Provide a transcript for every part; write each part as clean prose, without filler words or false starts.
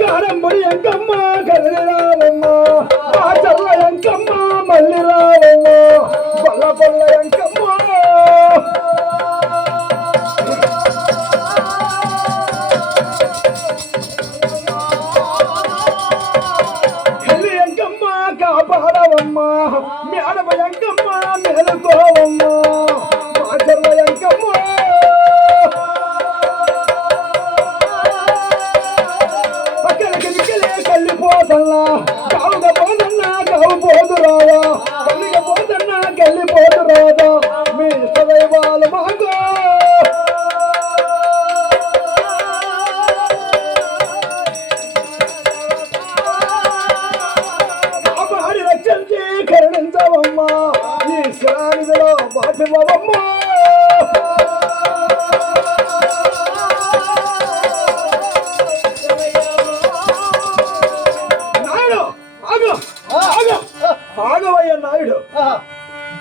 కారంబుడి ఎంకమ్మ కదిలి రావమ్మ చల్ల ఎంకమ్మ మళ్ళీ రావమ్మ పల్ల పల్ల ఎంకమ్మ కల్లి ఎంకమ్మ కాపాడవమ్మ మేడమ ఎంకమ్మ మేలుకోవమ్మ చల్ల ఎంకమ్మ పోతన్నా కావుగా పోతన్నా కావు పోదు రాదా కల్లిగా పోతన్నా కల్లి పోదు రాదా మీ ఇష్టదైవాలు మాకు కాపాడి రక్షించి కరుణించవమ్మా ఈ శిలానిధిలో పాటివమ్మా భాగవయ్య నాయుడు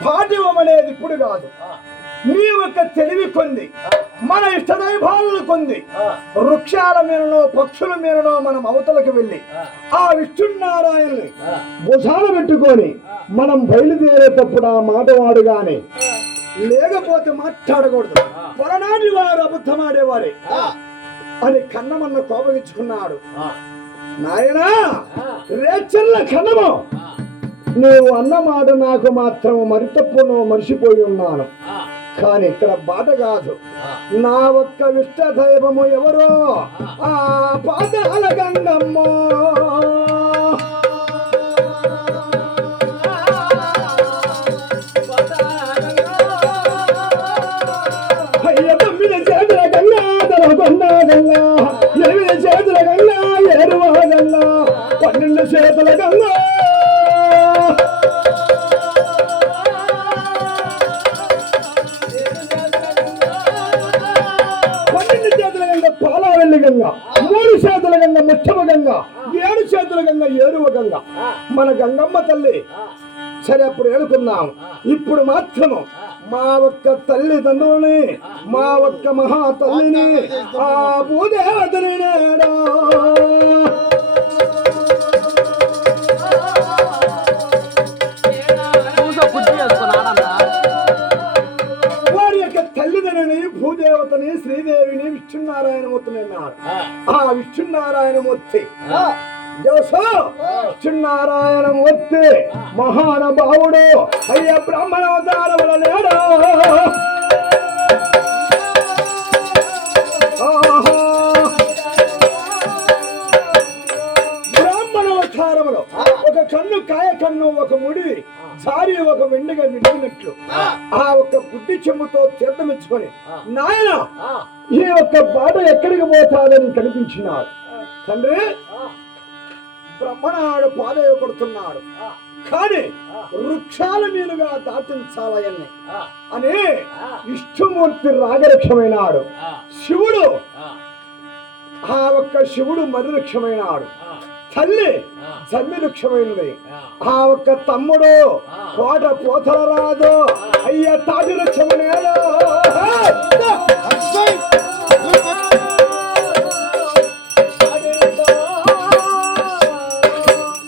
పాఠ్యం అనేది ఇప్పుడు కాదు నీ యొక్క తెలివి కొంది మన ఇష్టదైవాలను కొంది వృక్షాల మీదనో పక్షుల మీదనో మనం అవతలకు వెళ్ళి ఆ విష్ణునారాయణని భుజాలు పెట్టుకొని మనం బయలుదేరేటప్పుడు ఆ మాటవాడు గాని లేకపోతే మాట్లాడకూడదు పొరనాటి వారు అబద్ధమాడేవారే అని కన్నమన్న కోపగించుకున్నాడు. నాయనా రేచల్ల కన్నము నీవు అన్నమాట నాకు మాత్రం మరి తప్పు నువ్వు మర్చిపోయి ఉన్నాను. కానీ ఇక్కడ బాట కాదు నా ఒక్క విష్ట దైవము ఎవరో ఆ పాదాల గంగమ్మ అయ్య 9 చేతుల గంగా కొన్నా గంగా 8 చేతుల గంగా ఏరువా గంగా 12 చేతుల గంగా గంగా 3 చేతుల గంగ ముచ్చమ గంగ 7 చేతుల గంగ ఏరువ గంగ మన గంగమ్మ తల్లి. సరే అప్పుడు ఏడుకున్నాం. ఇప్పుడు మాత్రము మా ఒక్క తల్లిదండ్రులని మా ఒక్క మహా తల్లిని ఆ భూదేవతని నేడా భూదేవతని శ్రీదేవిని విష్ణునారాయణమూర్తిని అన్నారు. ఆ విష్ణునారాయణమూర్తి విష్ణునారాయణమూర్తి మహానుభావుడు అయ్య బ్రాహ్మణవతారముల లేడా బ్రాహ్మణవతారములు ఒక కన్ను కాయ కన్ను ఒక ముడి సారి ఒక వెండిగా విడిగినట్లు ఆ ఒక్క గుడ్డి చెంబుతో తీర్థమిచ్చుకొని నాయన ఈ ఒక్క బాట ఎక్కడికి పోతాదని కనిపించినాడు. తండ్రి బ్రహ్మనాడు పాదయ కొడుతున్నాడు కానీ వృక్షాల మీదుగా దాటించాలయన్ని అని విష్ణుమూర్తి రాగరక్షమైనాడు. శివుడు ఆ ఒక్క శివుడు మరివృక్షమైనాడు. తల్లి జమ్మివృక్షమైనది. ఆ ఒక్క తమ్ముడు కోట పోతల రాదు అయ్య తాటి వృక్షమనేలా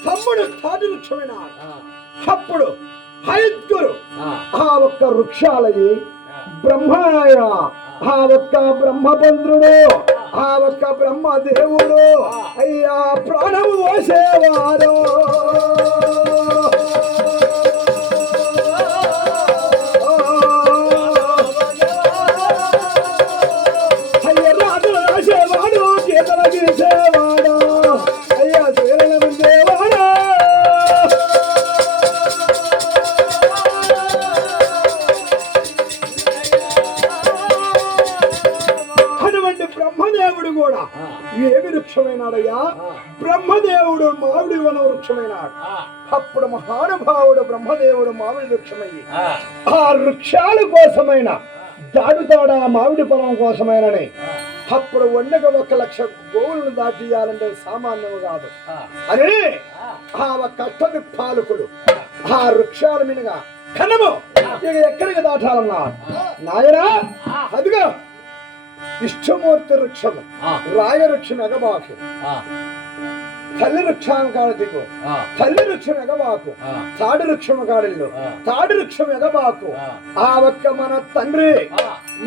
తమ్ముడు తాటి వృక్షమైనాడు. అప్పుడు ఐదుగురు ఆ ఒక్క వృక్షాలయ్యి బ్రహ్మనాయ ఆ ఒక్క బ్రహ్మబంధ్రుడు ఆ ఒక్క బ్రహ్మదేవుడు అయ్యా ప్రాణము పోసేవారు. అయ్య రాజులు రాసేవాడు గీతలు గీసేవాడు అయ్యా శీలను ముందేవాడు. బ్రహ్మదేవుడు కూడా ఏమి వృక్షమైనాడయ్యా? బ్రహ్మదేవుడు మామిడి వన వృక్షమైనాడు. అప్పుడు మహానుభావుడు బ్రహ్మదేవుడు మామిడి వృక్షమయ్యి ఆ వృక్షాల కోసమైన దాటుతాడు ఆ మామిడి పొలం కోసమైనని అప్పుడు 1,00,000 గోవులను దాటియాలంటే సామాన్యము కాదు అని ఆ కష్టది పాలకుడు ఆ వృక్షాల మీదుగా కన్నము ఇక ఎక్కడికి దాటాలన్నా నాయనా అదిగా ఇష్టమూర్తి వృక్షము రాయ వృక్షం ఎగబాకు తల్లి వృక్షం కాడ దిగు తల్లి వృక్షం ఎగబాకు తాడి వృక్షము కాడిల్లు తాడి వృక్షం ఎగబాకు ఆ ఒక్క మన తండ్రి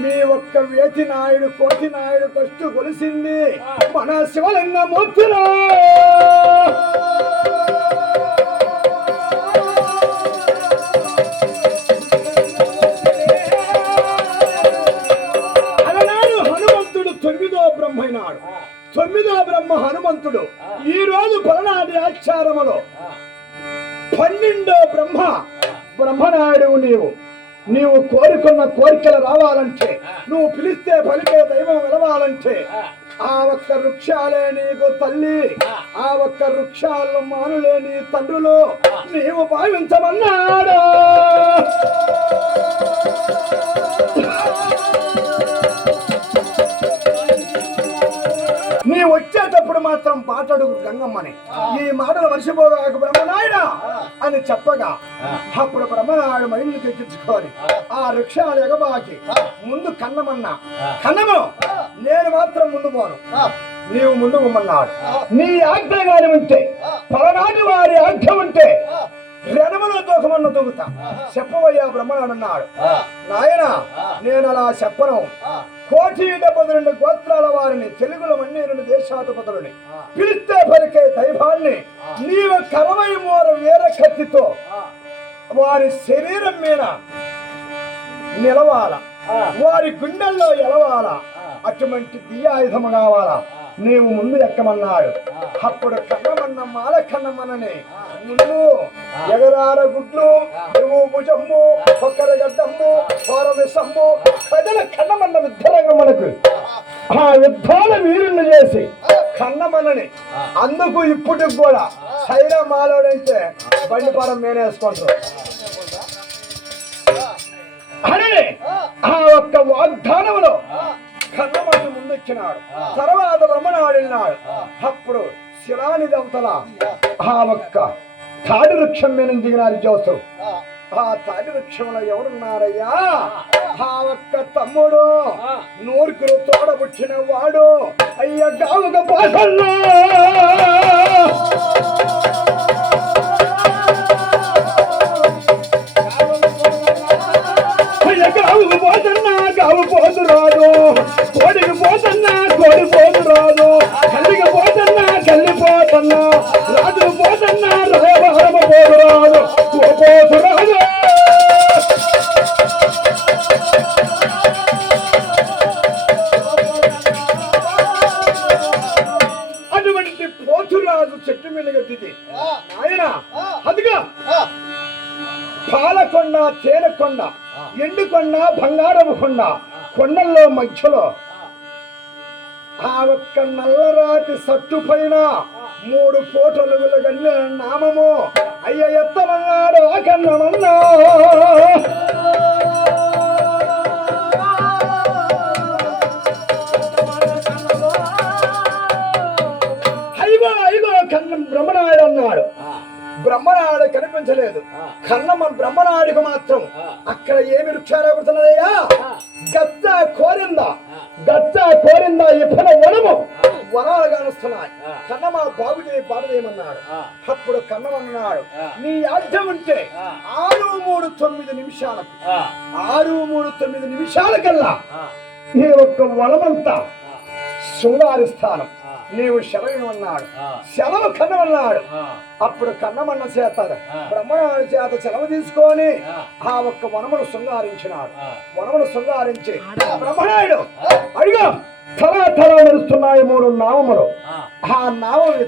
మీ ఒక్క వేతి నాయుడు కోటి నాయుడు కష్టు కొలిసింది మన శివలింగ మూర్తిలో తొమ్మిదో బ్రహ్మ హనుమంతుడు ఈ రోజు పలనాటి ఆచారములో 12వ బ్రహ్మ బ్రహ్మనాయుడు నీవు కోరుకున్న కోరికలు రావాలంటే నువ్వు పిలిస్తే పలికే దైవం వెలవాలంటే ఆ ఒక్క వృక్షాలే నీకు తల్లి ఆ ఒక్క వృక్షాలు మానులే నీ తండ్రులు నీవు భావించమన్నాడు నీ వచ్చేటప్పుడు మాత్రం పాటడుగు గంగమ్మని ఈ మాటలు మర్చిపోగాక బ్రహ్మనాయుడ అని చెప్పగా అప్పుడు బ్రహ్మనాయుడు మైండ్కి ఎక్కించుకొని ఆ వృక్షాలు ఎగబాకి ముందు కన్నమన్నా కన్నము నేను మాత్రం ముందు పోను నీవు ముందు పోమన్నాడు నీ ఆజ్ఞ గాని ఉంటే పలనాటి వారి ఆజ్ఞ ఉంటే రెడమలో దూకమన్న దూకుతా చెప్పవయ్యా బ్రహ్మనాయుడు అన్నాడు నాయన నేను అలా చెప్పను 1,72 గోత్రాల వారిని తెలుగుల 12 దేశాధిపతులని పిలిస్తే పలికే దైవాన్ని నీవు 63 వేల కత్తితో వారి శరీరం మీద నిలవాల వారి గుండెల్లో ఎలవాల అటువంటి దియాయుధము కావాలా నీవు ముందు ఎక్కమన్నాడు అప్పుడు కన్నమన్న మాల కన్నమన్నని ముందు ఎగరార గుడ్లు భుజమ్ము ఒక్కర గడ్డమ్ము పౌరవిషమ్ము ప్రజల కన్నమన్న యుద్ధరంగములకు ఆ యుద్ధాల వీరుణ్ణి చేసి కన్నమన్నని అందుకు ఇప్పటికి కూడా సైరా మాలోడైతే బండిపారం మేనేసుకుంటారు అని ఆ ఒక్క వాగ్దానములో కన్నమన్న ముందెక్కినాడు తర్వాత బ్రహ్మనాయుడు వెళ్ళినాడు అప్పుడు శిలానిధి అవతల ఆ ఒక్క తాడి వృక్షం మీద దిగినారు జోసు ఆ తాడి వృక్షంలో ఎవరున్నారయ్యా ఆ ఒక్క తమ్ముడు నూర్కులు తోడబుచ్చిన వాడు అయ్య గావుగ బాసల్లో గావుకు పోతన్నా గావు పోతు రాదు కోడికి పోతన్నా కోడి పోతు రాదు కల్లికి పోతన్నా కల్లి పోతన్నా రాజుకు పోతన్నా రాయభారమ పోదు రాదు పోతు రాదు అటువంటి పోతురాజు చెట్టు మీదగా దిగి ఆయన అదిగా పాలకొండ తేనెకొండ ఎండుకొండ బంగారపు కొండ కొండల్లో మధ్యలో ఆ ఒక్క నల్లరాతి సట్టు పైన 3 ఫోటోలు వెలుగన్న నామము అయ్య ఎత్తమన్నాడు ఆ కన్నమన్నా అయ్యో అయ్యో కన్నం బ్రహ్మనాయుడు అన్నాడు బ్రహ్మనాయుడు కనిపించలేదు కన్నమ్మ బ్రహ్మనాయుడికి మాత్రం అక్కడ ఏమి వృక్షాలు ఎగురుతున్నదయ్యా గచ్చ కోరిందా ఇప్పన వనము వనాలు కానుస్తున్నాయి కన్నమ్మ బాగు చేయి పాట చేయమన్నాడు అప్పుడు కన్నమన్నాడు నీ ఆజ్ఞ ఉంటే 6:39 నిమిషాలకు 6:39 నిమిషాలకల్లా ఈ ఒక్క వనమంతా శృంగారిస్తాను నీవు శరణ అన్నాడు సెలవు కన్నమన్నాడు అప్పుడు కన్నమన్న చేత బ్రహ్మనాయుడు చేత సెలవు తీసుకొని ఆ ఒక్క వనమును శృంగారించినాడు వనమును శృంగారించి బ్రహ్మనాయుడు అడిగా తలా నడుస్తున్నాయి 3 నామములు ఆ నామం